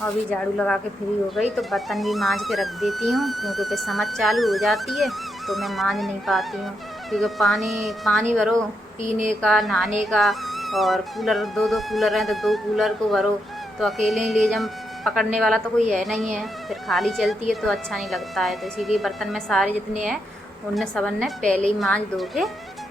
अभी झाड़ू लगा के फ्री हो गई तो बर्तन भी मांज के रख देती हूँ, क्योंकि फिर समझ चालू हो जाती है तो मैं मांज नहीं पाती हूँ। क्योंकि पानी भरो पीने का, नहाने का, और कूलर दो कूलर हैं तो 2 कूलर को भरो, तो अकेले ले जम पकड़ने वाला तो कोई है नहीं है, फिर खाली चलती है तो अच्छा नहीं लगता है। तो इसीलिए बर्तन में सारे जितने हैं उनने सबन ने पहले ही मांज धो के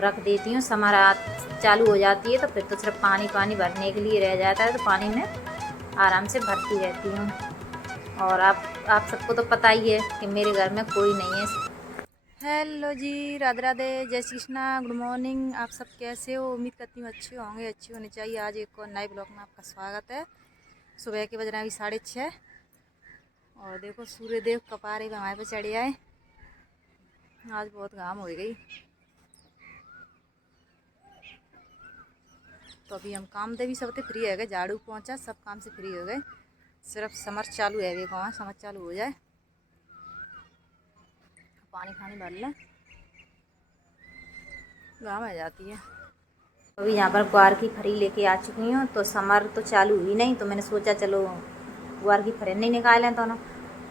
रख देती हूँ। समर चालू हो जाती है तो फिर तो सिर्फ पानी भरने के लिए रह जाता है, तो पानी में आराम से भरती रहती हूँ। और आप सबको तो पता ही है कि मेरे घर में कोई नहीं है। हेलो जी, राधे राधे, जय श्री कृष्णा, गुड मॉर्निंग। आप सब कैसे हो? उम्मीद करती हूँ अच्छे होंगे, अच्छी होनी चाहिए। आज एक और नए ब्लॉग में आपका स्वागत है। सुबह के बज रहे हैं अभी 6:30 और देखो सूर्यदेव कपारे पे हमारे पे चढ़ आए। आज बहुत घाम हो गई। तो अभी हम काम से भी सब फ्री हो गए, झाड़ू पहुँचा, सब काम से फ्री हो गए। सिर्फ समर चालू है, वे कहाँ समर चालू हो जाए, पानी भर लें, घाम आ जाती है। अभी यहाँ पर ग्वार की फरी लेके आ चुकी हूँ। तो समर तो चालू हुई नहीं, तो मैंने सोचा चलो ग्वार की फरी नहीं निकालें तो ना,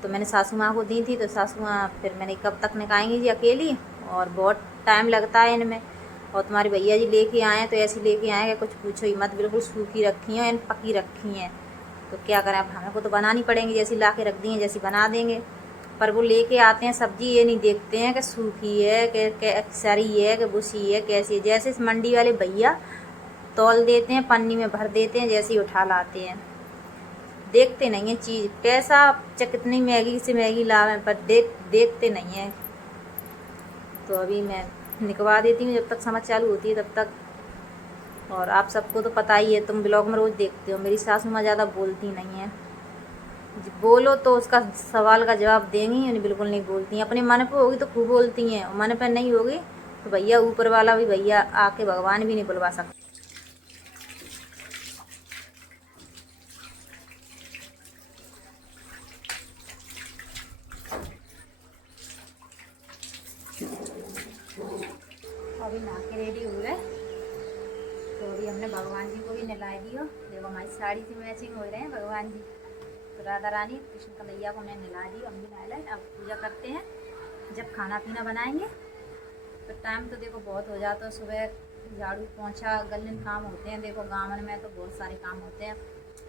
तो मैंने सासू माँ को दी थी। तो सासू माँ फिर मैंने कब तक निकालेंगी जी अकेली, और बहुत टाइम लगता है इनमें। और तुम्हारे भैया जी लेके आए तो ऐसी लेके आए कि कुछ पूछो ही मत, बिल्कुल सूखी रखी हैं, पकी रखी हैं। तो क्या करें, अब हमें को तो बनानी पड़ेंगी, जैसी ला के रख दी हैं जैसी बना देंगे। पर वो लेके आते हैं सब्जी, ये नहीं देखते हैं कि सूखी है कि सरी है कि बुसी है कैसी है। जैसे मंडी वाले भैया तौल देते हैं, पन्नी में भर देते हैं, जैसे ही उठा लाते हैं, देखते नहीं हैं चीज़, पैसा चाहे कितनी महंगी से महंगी लावें, पर देखते नहीं हैं। तो अभी मैं निकलवा देती हूँ जब तक समझ चालू होती है तब तक। और आप सबको तो पता ही है, तुम ब्लॉग में रोज़ देखते हो, मेरी सासू माँ ज़्यादा बोलती नहीं है। बोलो तो उसका सवाल का जवाब देंगी, यानी बिल्कुल नहीं बोलती हैं। अपने मन पे होगी तो खूब बोलती हैं, और मन पे नहीं होगी तो भैया ऊपर वाला भी भैया आके भगवान भी नहीं बुलवा सकते। अभी नहा के रेडी हो गए, तो अभी हमने भगवान जी को भी नहला दियो। देखो हमारी साड़ी से मैचिंग हो रहे हैं भगवान जी। तो राधा रानी कृष्ण कन्हैया को हमने नहला दी, हम भी नहलाए। अब पूजा करते हैं, जब खाना पीना बनाएंगे। तो टाइम तो देखो बहुत हो जाता है, सुबह झाड़ू पोंछा गलन काम होते हैं। देखो गाँव में तो बहुत सारे काम होते हैं,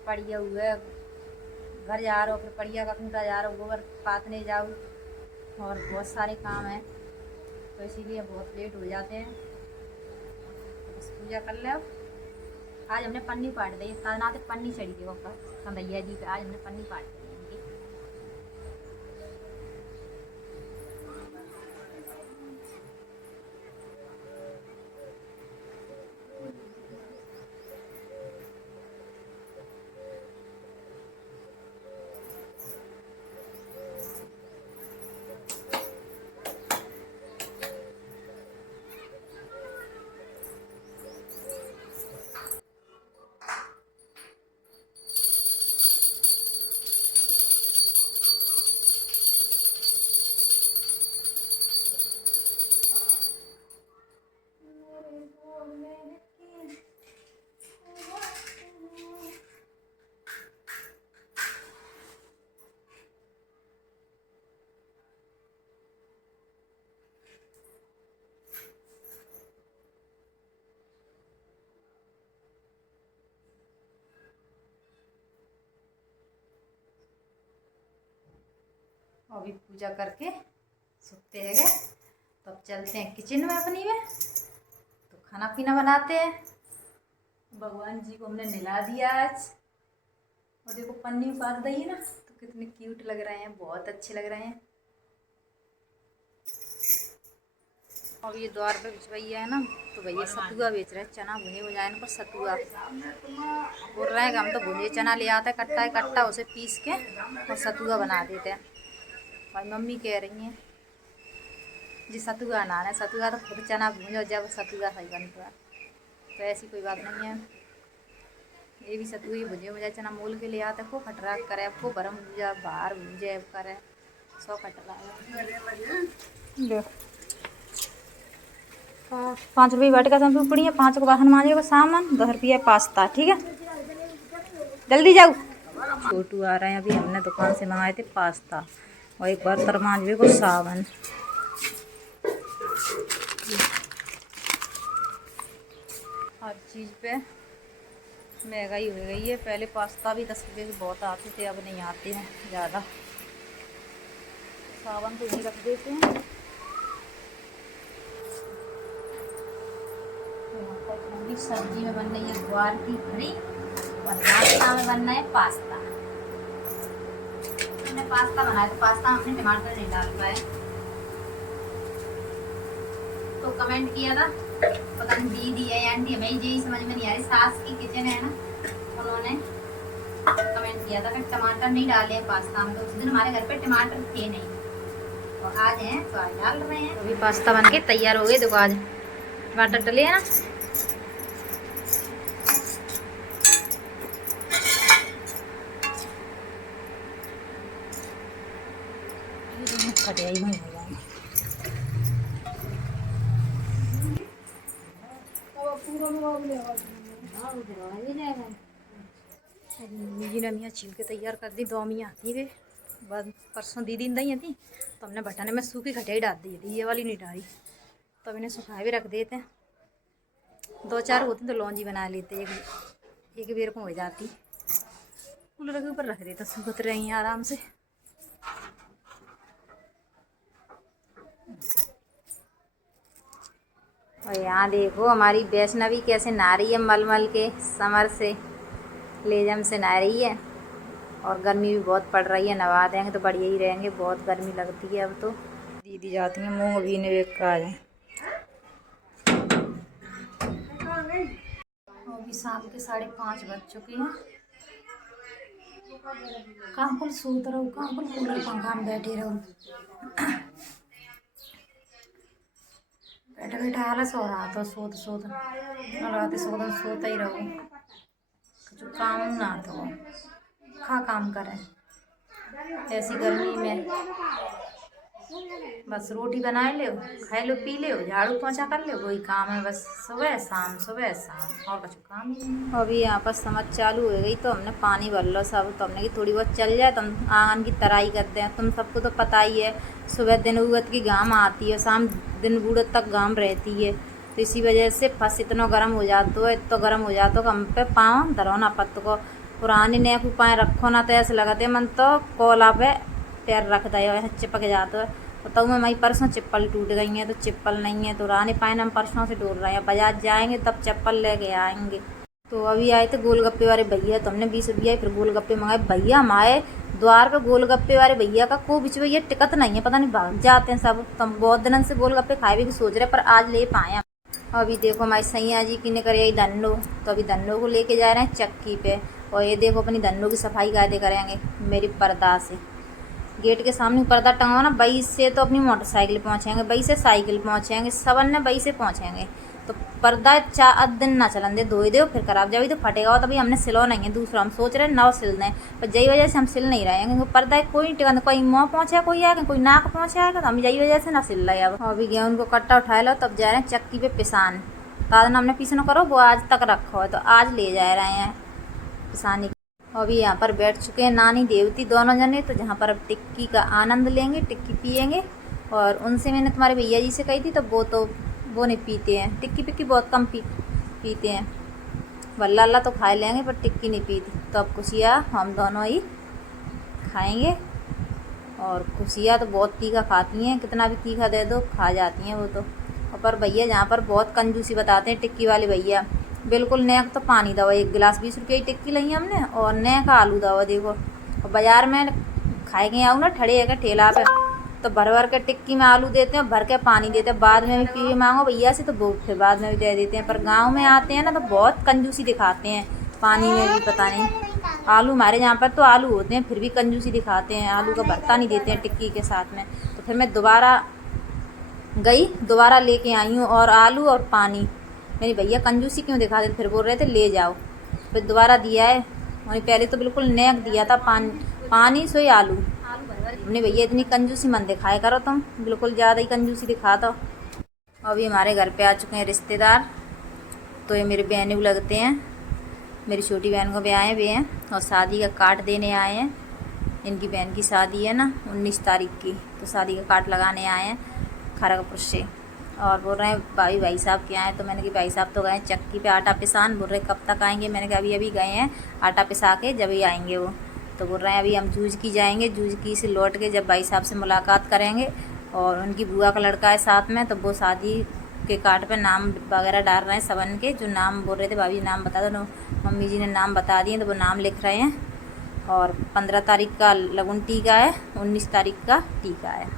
पड़िया हुए घर जा रहे हो, फिर पड़िया का कूटा जा रहा हो, गोबर पातने जाओ, और बहुत सारे काम हैं, तो इसीलिए बहुत लेट हो जाते हैं। बस पूजा कर ले। आज हमने पन्नी पाट दी, नाते पन्नी चढ़ी थी वो कन्हैया जी पे, आज हमने पन्नी पाट दी इनकी। अभी पूजा करके सोते हैं गए, तो अब चलते हैं किचन में अपनी में, तो खाना पीना बनाते हैं। भगवान जी को हमने नहला दिया आज, और देखो पन्नी उतार दी है ना, तो कितने क्यूट लग रहे हैं, बहुत अच्छे लग रहे हैं। और ये द्वार पे भैया है ना, तो भैया सतुआ बेच रहे हैं, चना भुने हो जाए इनको सतुआ बोल रहे हैं कि हम तो भुने चना ले आते हैं कट्टा कट्टा, उसे पीस के और सतुआ बना देते हैं। भाई मम्मी कह रही हैं जी सतुआ ना है, सतुआ तो खुद चना भूंजो जब सतुआ सही बनता है, तो ऐसी कोई बात नहीं है। ये भी सतुआ ही भुजे मुझे चना मोल के ले आते, खूब खटरा करे, खूब गरम भूजा बाहर भूजे करे, 100 खटरा 5 रुपये वाट का शैम्पू पड़ी है, 5 को बासन मांजे को सामान, 10 रुपया पास्ता। ठीक है, जल्दी जाओ। छोटू आ रहे हैं। अभी हमने दुकान से मंगाए थे पास्ता और एक बर्तन मांजने को साबुन। हर चीज़ पे महंगाई हो गई है। पहले पास्ता भी 10 रुपये के बहुत आते थे, अब नहीं आते हैं ज़्यादा। साबुन तो यहीं रख देते हैं। सब्जी में बन रही है ग्वार की फली और नाश्ता में बनना है पास्ता। मैंने पास्ता बनाया तो पास्ता में हमने टमाटर नहीं डाल पाए, तो कमेंट किया था, पता नहीं दीदी है आंटी, हमें यही समझ में नहीं आ रही। सास की किचन है ना, उन्होंने कमेंट किया था कि टमाटर नहीं डाले हैं पास्ता में। तो उस दिन हमारे घर पे टमाटर थे नहीं, और आज हैं तो आज डाल रहे हैं। अभी पास्ता बन के तैयार हो गए। देखो आज टमाटर डले हैं ना। जी ने मियाँ छील के तैयार कर दी। 2 मियाँ आती है, बस परसों दीदी नहीं थी तो हमने भटाने में सूखी खटाई डाल दी थी, ये वाली नहीं डाली। तो अब इन्हें सुखा भी रख देते हैं। 2-4 होती तो लौंजी बना लेते, एक बेर को हो जाती। कूलर के ऊपर रख देते, सूखत रही आराम से। और यहाँ देखो हमारी वैष्णवी कैसे नहा रही है, मलमल के समर से लेजम से नहा रही है। और गर्मी भी बहुत पड़ रही है, नहा देंगे तो बढ़िया ही रहेंगे, बहुत गर्मी लगती है अब तो। दीदी जाती है मूँग भी ने वेक का है। अभी शाम के 5:30 बज चुके हैं। कहाँ कुल सूत रहो, कहाँ कुल कूलर पंखा में बैठे रहो। बैठे बैठे आलस हो रहा, तो सोत लगाते सोता ही रहो। जो काम ना तो खा काम करें ऐसी गर्मी में। बस रोटी बनाए लो, खाए लो, पी लो, झाड़ू पोछा कर लो, वही काम है बस। सुबह शाम और कुछ काम नहीं। अभी यहाँ पर समझ चालू हो गई तो हमने पानी भर लो सब। तो हमने कि थोड़ी बहुत चल जाए तो हम आंगन की तराई करते हैं। तुम सबको तो पता ही है, सुबह दिन उगत की घाम आती है, शाम दिन बूढ़त तक घाम रहती है। तो इसी वजह से फंस इतना गर्म हो जाता है, इतना गर्म हो जाता है हम पे पाँव धरो ना पत्त को। पुरानी ने पाए रखो ना तो ऐसे लगाते मन तो कोला पे पैर रखता है, ऐसे चिपक जाता है। तो मैं वही परसों चप्पल टूट गई हैं, तो चप्पल नहीं है तो रानी पाए हम परसों से डोल रहे हैं। बाजार जाएंगे तब चप्पल लेके आएंगे। तो अभी आए थे गोलगप्पे वाले भैया, तो हमने 20 रुपया फिर गोलगप्पे मंगाए। भैया हमारे द्वार पे गोलगप्पे वाले भैया का को बिच भैया टिकट नहीं है, पता नहीं भाग जाते हैं सब। तो हम बहुत दिन से गोलगप्पे खाए भी सोच रहे, पर आज ले पाए। अभी देखो हमारी सैया जी की ने करे धन्नो, तो अभी धन्नो को लेके जा रहे हैं चक्की पे। और ये देखो अपनी धन्नो की सफाई कायदे करेंगे मेरी पर्दा से। गेट के सामने पर्दा टंगा ना, बई से तो अपनी मोटरसाइकिल पहुँचेंगे, बई से साइकिल पहुँचेंगे, सबन ने बई से पहुँचेंगे। तो पर्दा 4 दिन ना चलन दे, धोए दो फिर खराब जाए तो फटेगा। तभी हमने सिलो नहीं है दूसरा, हम सोच रहे हैं नव सिल दें, पर यही वजह से हम सिल नहीं रहे हैं क्योंकि पर्दा कोई टिकन, कोई मुँह पहुँचे कोई आएगा, कोई नाक पहुँचे आएगा, तो हम यही वजह से ना सिल रहे। अब अभी गेहूँ को कट्टा उठा लो, तब जा रहे हैं चक्की पे पिसान। ताज़ा हमने पीसना करो, वो आज तक रखो है तो आज ले जा रहे हैं पिसानी। अभी यहाँ पर बैठ चुके हैं नानी देवती दोनों जने, तो जहाँ पर अब टिक्की का आनंद लेंगे, टिक्की पियेंगे। और उनसे मैंने तुम्हारे भैया जी से कही थी, तो वो नहीं पीते हैं टिक्की पिक्की, बहुत कम पीते हैं। वल्ला अल्लाह तो खा लेंगे पर टिक्की नहीं पीती। तो अब खुशियाँ हम दोनों ही खाएंगे। और खुशियाँ तो बहुत तीखा खाती हैं, कितना भी तीखा दे दो खा जाती हैं वो तो। और पर भैया जहाँ पर बहुत कंजूसी बताते हैं टिक्की वाले भैया, बिल्कुल नेक तो पानी दवा 1 गिलास 20 रुपये की टिक्की ली हमने, और नेक आलू दवा देखो। और बाज़ार में खाए के आऊँ ना ठड़े है ठेला पे, तो भर के टिक्की में आलू देते हैं, भर के पानी देते हैं। बाद में भी पी मांगो भैया से तो वो फिर बाद में भी दे देते हैं। पर गांव में आते हैं ना तो बहुत कंजूसी दिखाते हैं, पानी में भी पता नहीं। आलू हमारे यहाँ पर तो आलू होते हैं फिर भी कंजूसी दिखाते हैं, आलू का भरता नहीं देते हैं टिक्की के साथ में। तो फिर मैं दोबारा लेके आई हूँ, और आलू और पानी। मेरी भैया कंजूसी क्यों दिखाते, फिर बोल रहे थे ले जाओ, फिर दोबारा दिया है। और पहले तो बिल्कुल नेक दिया था, पानी सोई आलू। अपने भैया इतनी कंजूसी मन दिखाया करो तुम, बिल्कुल ज़्यादा ही कंजूसी दिखा दो। अभी हमारे घर पे आ चुके हैं रिश्तेदार, तो ये मेरे बहनों लगते हैं। मेरी छोटी बहन को भी आए हुए हैं और शादी का कार्ड देने आए हैं। इनकी बहन की शादी है ना 19 तारीख की, तो शादी का कार्ड लगाने आए हैं खड़गपुर से। और बोल रहे हैं भाई साहब के आए, तो मैंने कहा भाई साहब तो गए चक्की पे आटा पिसान। बोल रहे कब तक आएंगे? मैंने कहा अभी गए हैं आटा पिसा के, जब ही आएंगे वो। तो बोल रहे हैं अभी हम जूझ की जाएंगे, जूझ की से लौट के जब भाई साहब से मुलाकात करेंगे। और उनकी बुआ का लड़का है साथ में, तो वो शादी के कार्ड पे नाम वगैरह डाल रहे हैं सबन के, जो नाम बोल रहे थे भाभी नाम बता दो। मम्मी जी ने नाम बता दिए, तो वो नाम लिख रहे हैं। और 15 तारीख का लगुन टीका है, 19 तारीख का टीका है।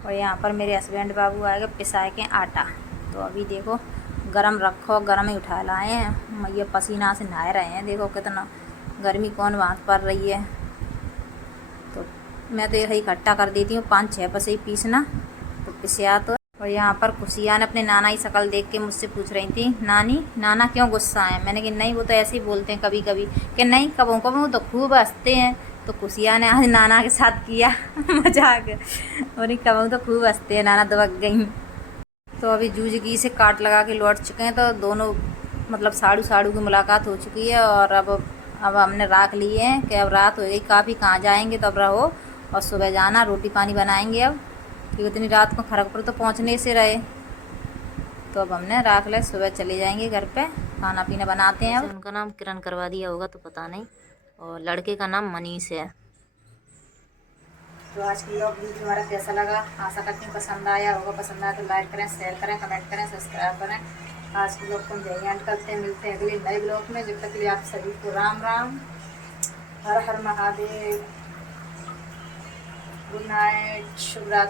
और यहाँ पर मेरे हस्बैंड बाबू आएगा पिसाए के आटा। तो अभी देखो गरम रखो, गरम ही उठा लाए हैं। मैया पसीना से नहा रहे हैं, देखो कितना गर्मी कौन बात पड़ रही है। तो मैं तो यही इकट्ठा कर देती हूँ 5-6 पसे ही पीसना, तो पिसिया तो। और यहाँ पर खुशियाँ ने अपने नाना की शक्ल देख के मुझसे पूछ रही थी नानी नाना क्यों गुस्सा है। मैंने कहा नहीं वो तो ऐसे ही बोलते हैं कभी कभी, कि नहीं कबों कबों तो खूब हंसते हैं। तो खुशियाँ ने आज नाना के साथ किया मजाक, और कबों तो खूब हंसते हैं, नाना दबक गई। तो अभी जूझगी से काट लगा के लौट चुके हैं, तो दोनों मतलब साड़ू की मुलाकात हो चुकी है। और अब हमने राख लिए हैं कि अब रात हो गई काफ़ी, कहाँ जाएंगे, तो अब रहो और सुबह जाना रोटी पानी बनाएंगे अब, क्योंकि इतनी रात को खड़गपुर तो पहुँचने से रहे। तो अब हमने राख ले, सुबह चले जाएंगे घर पे, खाना पीना बनाते हैं। अब उनका नाम किरण करवा दिया होगा तो पता नहीं, और लड़के का नाम मनीष है। तो आज की व्लॉग वीडियो हमारा कैसा लगा, आशा करती हूँ पसंद आया होगा। पसंद आया तो लाइक करें, शेयर करें, कमेंट करें, सब्सक्राइब करें। आज के व्लॉग को हम यहीं एंड करते हैं, मिलते हैं अगले नए व्लॉग में। जब तक के लिए आप सभी को राम राम, हर हर महादेव, गुड नाइट, शुभ रात्रि।